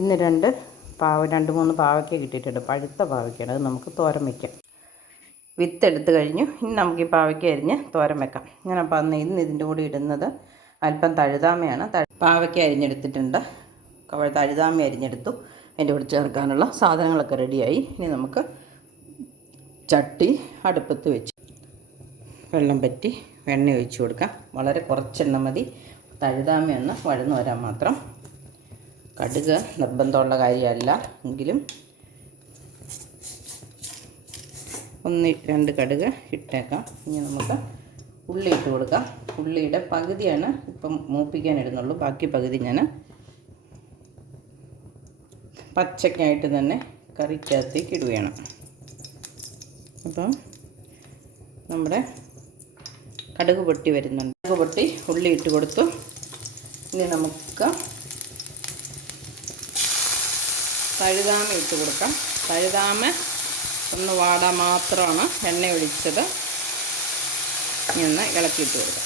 ഇന്ന് രണ്ട് പാവ രണ്ട് മൂന്ന് പാവയ്ക്ക കിട്ടിയിട്ടുണ്ട്. പഴുത്ത പാവയ്ക്കാണ് അത് നമുക്ക് തോരം വയ്ക്കാം വിത്ത് എടുത്തു കഴിഞ്ഞു. ഇനി നമുക്ക് ഈ പാവയ്ക്ക അരിഞ്ഞ് തോരം വെക്കാം. ഞാൻ അപ്പോൾ അന്ന് ഇന്ന് ഇതിന്റെ കൂടെ ഇടുന്നത് അല്പം തഴുതാമയാണ്. പാവയ്ക്ക അരിഞ്ഞെടുത്തിട്ടുണ്ട്. തഴുതാമ അരിഞ്ഞെടുത്തു. അതിന്റെ കൂടെ ചേർക്കാനുള്ള സാധനങ്ങളൊക്കെ റെഡിയായി. ഇനി നമുക്ക് ചട്ടി അടുപ്പത്ത് വെച്ച് വെള്ളം പറ്റി വെണ്ണ ഒഴിച്ചു കൊടുക്കാം. വളരെ കുറച്ചെണ്ണ മതി. തഴുതാമയൊന്ന് വഴന്നു വരാൻ മാത്രം. കടുക് നിർബന്ധമുള്ള കാര്യമല്ല. എങ്കിലും ഒന്ന് രണ്ട് കടുക് ഇട്ടേക്കാം. ഇനി നമുക്ക് ഉള്ളി ഇട്ട് കൊടുക്കാം. ഉള്ളിയുടെ പകുതിയാണ് ഇപ്പം മൂപ്പിക്കാൻ ഇടുന്നുള്ളൂ. ബാക്കി പകുതി ഞാൻ പച്ചക്കായിട്ട് തന്നെ കറിക്കകത്തേക്ക് ഇടുകയാണ്. അപ്പം നമ്മുടെ കടുക് പൊട്ടി വരുന്നുണ്ട്. കടുക് പൊട്ടി ഉള്ളി ഇട്ട് കൊടുത്തു. ഇനി നമുക്ക് തഴുതാമ ഇട്ട് കൊടുക്കാം. തഴുതാമ ഒന്ന് വാടാൻ മാത്രമാണ് എണ്ണ ഒഴിച്ചത്. ഇനി ഒന്ന് ഇളക്കിയിട്ട് കൊടുക്കാം.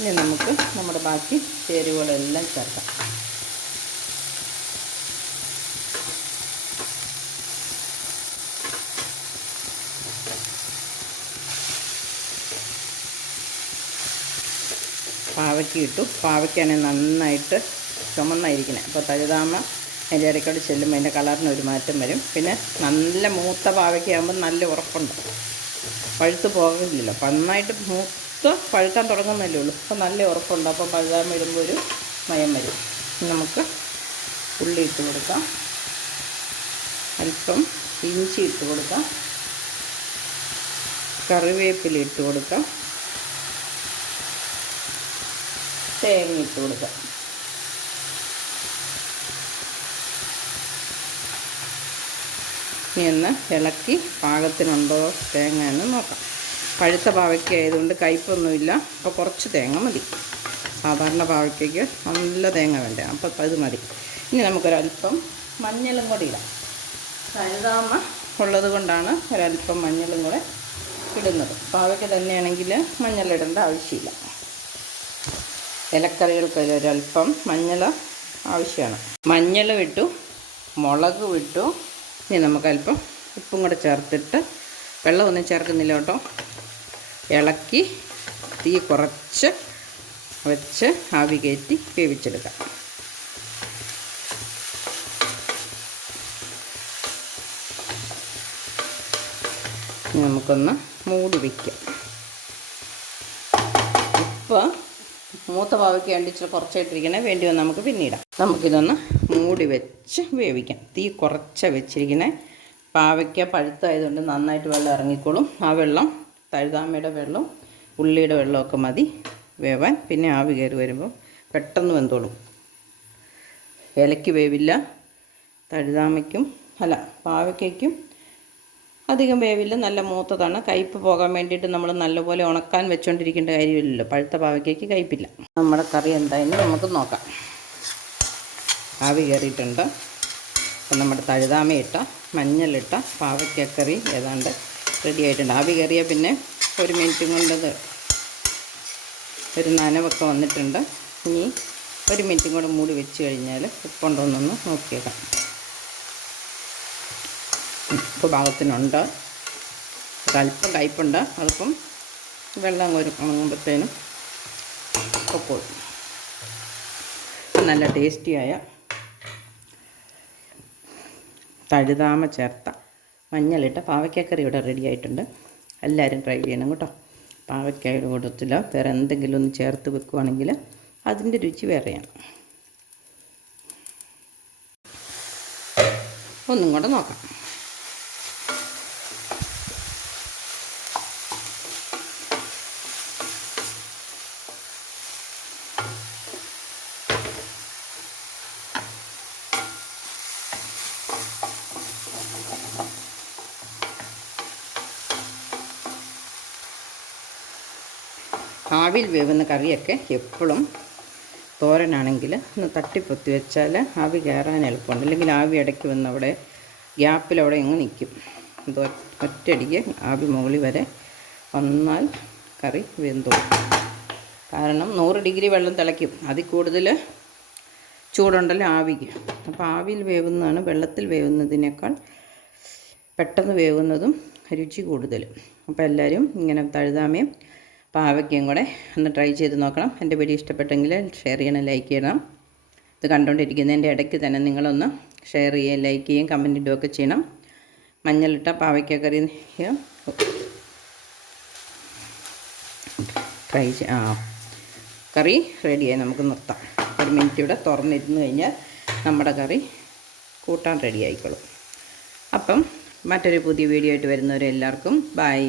ഇനി നമുക്ക് നമ്മുടെ ബാക്കി ചേരുവകളെല്ലാം ചേർക്കാം. പാവയ്ക്ക ഇട്ടു പാവയ്ക്കാണെങ്കിൽ നന്നായിട്ട് ചുമന്നായിരിക്കണേ. അപ്പോൾ തഴുതാമ അതിന്റെ ഇടയ്ക്കോട് ചെല്ലുമ്പോൾ അതിന്റെ കളറിന് ഒരു മാറ്റം വരും. പിന്നെ നല്ല മൂത്ത പാവയ്ക്കാകുമ്പോൾ നല്ല ഉറപ്പുണ്ട്. പഴുത്ത് പോകില്ലല്ലോ അപ്പം നന്നായിട്ട് മൂത്ത് പഴുക്കാൻ തുടങ്ങുന്നല്ലേ ഉള്ളൂ. അപ്പോൾ നല്ല ഉറപ്പുണ്ട്. അപ്പം പഴുതാമ ഇടുമ്പോൾ ഒരു മയം വരും. നമുക്ക് ഉള്ളി ഇട്ട് കൊടുക്കാം. അല്പം ഇഞ്ചി ഇട്ട് കൊടുക്കാം. കറിവേപ്പില ഇട്ട് കൊടുക്കാം. തേങ്ങ ഇട്ട് കൊടുക്കാം. ഇനി ഒന്ന് ഇളക്കി പാകത്തിനുണ്ടോ തേങ്ങ എന്ന് നോക്കാം. പഴുത്ത പാവയ്ക്ക ആയതുകൊണ്ട് കയ്പൊന്നുമില്ല. അപ്പോൾ കുറച്ച് തേങ്ങ മതി. സാധാരണ പാവയ്ക്കയ്ക്ക് നല്ല തേങ്ങ വേണ്ട? അപ്പോൾ അത് മതി. ഇനി നമുക്കൊരല്പം മഞ്ഞളും കൂടി ഇടാം. കഴുതാമ ഉള്ളത് കൊണ്ടാണ് ഒരല്പം മഞ്ഞളും കൂടെ ഇടുന്നത്. പാവയ്ക്ക തന്നെയാണെങ്കിൽ മഞ്ഞളിടേണ്ട ആവശ്യമില്ല. ഇലക്കറികൾക്ക് ഒരല്പം മഞ്ഞൾ ആവശ്യമാണ്. മഞ്ഞൾ വിട്ടു മുളക് വിട്ടു ഇനി നമുക്കല്പം ഉപ്പും കൂടെ ചേർത്തിട്ട് വെള്ളമൊന്നും ചേർക്കുന്നില്ല കേട്ടോ. ഇളക്കി തീ കുറച്ച് വെച്ച് ആവി കയറ്റി വേവിച്ചെടുക്കാം. നമുക്കൊന്ന് മൂടി വയ്ക്കാം ഉപ്പ് മൂത്ത പാവയ്ക്ക് വേണ്ടി ഇച്ചിരി കുറച്ചായിട്ടിരിക്കണേ വേണ്ടി വന്ന് നമുക്ക് പിന്നീടാം. നമുക്കിതൊന്ന് മൂടി വെച്ച് വേവിക്കാം. തീ കുറച്ച് വെച്ചിരിക്കണേ. പാവയ്ക്ക പഴുത്തായതുകൊണ്ട് നന്നായിട്ട് വെള്ളം ഇറങ്ങിക്കോളും. ആ വെള്ളം തഴുതാമയുടെ വെള്ളം ഉള്ളിയുടെ വെള്ളമൊക്കെ മതി വേവാൻ. പിന്നെ ആവി കയറി വരുമ്പോൾ പെട്ടെന്ന് വെന്തോളും. ഇലയ്ക്ക് വേവില്ല. തഴുതാമയ്ക്കും അല്ല പാവയ്ക്കും അധികം വേവില്ല നല്ല മൂത്തതാണ്. കയ്പ്പ് പോകാൻ വേണ്ടിയിട്ട് നമ്മൾ നല്ലപോലെ ഉണക്കാൻ വെച്ചുകൊണ്ടിരിക്കേണ്ട കാര്യമില്ലല്ലോ. പഴുത്ത പാവയ്ക്കേക്ക് കയ്പ്പില്ല. നമ്മുടെ കറി എന്തായെന്ന് നമുക്ക് നോക്കാം. ആവി കയറിയിട്ടുണ്ട്. അപ്പം നമ്മുടെ തഴുതാമയിട്ട മഞ്ഞളിട്ട പാവയ്ക്കക്കറി ഏതാണ്ട് റെഡി ആയിട്ടുണ്ട്. ആവി കയറിയാൽ പിന്നെ ഒരു മിനിറ്റും കൊണ്ടത് ഒരു നനവൊക്കെ വന്നിട്ടുണ്ട്. ഇനി ഒരു മിനിറ്റും കൂടെ മൂടി വെച്ച് കഴിഞ്ഞാൽ ഉപ്പുണ്ടോന്നൊന്ന് നോക്കിയേക്കാം. ഉപ്പ് പാകത്തിനുണ്ട് ഒരല്പം കയ്പുണ്ട് അല്പം വെള്ളം ഒരു ഉണങ്ങുമ്പോഴത്തേനും. പൊക്കോളും നല്ല ടേസ്റ്റിയായ തഴുതാമ ചേർത്ത മഞ്ഞളിട്ട പാവയ്ക്കക്കറി ഇവിടെ റെഡി ആയിട്ടുണ്ട്. എല്ലാവരും ട്രൈ ചെയ്യണം കേട്ടോ. പാവയ്ക്കായുടെ കൂട്ടത്തിൽ വേറെ എന്തെങ്കിലും ഒന്ന് ചേർത്ത് വെക്കുവാണെങ്കിൽ അതിന്റെ രുചി വേറെയാണ്. ഒന്നും കൂടെ നോക്കാം. ആവിൽ വേവുന്ന കറിയൊക്കെ എപ്പോഴും തോരനാണെങ്കിൽ ഒന്ന് തട്ടിപ്പൊത്തി വെച്ചാൽ ആവി കയറാൻ എളുപ്പമുണ്ട്. അല്ലെങ്കിൽ ആവി ഇടയ്ക്ക് വന്ന് അവിടെ ഗ്യാപ്പിൽ അവിടെ എങ്ങ് നിൽക്കും. അത് ഒറ്റയടിക്ക് ആവി മുകളിൽ വരെ വന്നാൽ കറി വെന്തു കാരണം നൂറ് ഡിഗ്രി വെള്ളം തിളയ്ക്കും. അതിൽ കൂടുതൽ ചൂടുണ്ടല്ലോ ആവിക്ക്. അപ്പോൾ ആവിയിൽ വേവുന്നതാണ് വെള്ളത്തിൽ വേവുന്നതിനേക്കാൾ പെട്ടെന്ന് വേവുന്നതും രുചി കൂടുതലും അപ്പോൾ എല്ലാവരും ഇങ്ങനെ തഴുതാമയും പാവയ്ക്കയും കൂടെ ഒന്ന് ട്രൈ ചെയ്ത് നോക്കണം. എന്റെ വീഡിയോ ഇഷ്ടപ്പെട്ടെങ്കിൽ ഷെയർ ചെയ്യണം ലൈക്ക് ചെയ്യണം. ഇത് കണ്ടുകൊണ്ടിരിക്കുന്നതിന്റെ ഇടയ്ക്ക് തന്നെ നിങ്ങളൊന്ന് ഷെയർ ചെയ്യുകയും ലൈക്ക് ചെയ്യുകയും കമന്റ് ഇടുകയൊക്കെ ചെയ്യണം. മഞ്ഞളിട്ട പാവയ്ക്ക കറി ട്രൈ ചെയ്യാം ആ കറി റെഡിയായി നമുക്ക് നിർത്താം. ഒരു മിനിറ്റ് ഇവിടെ തുറന്നിരുന്ന് കഴിഞ്ഞാൽ നമ്മുടെ കറി കൂട്ടാൻ റെഡി ആയിക്കോളും. അപ്പം മറ്റൊരു പുതിയ വീഡിയോ ആയിട്ട് വരുന്നവരെല്ലാവർക്കും ബൈ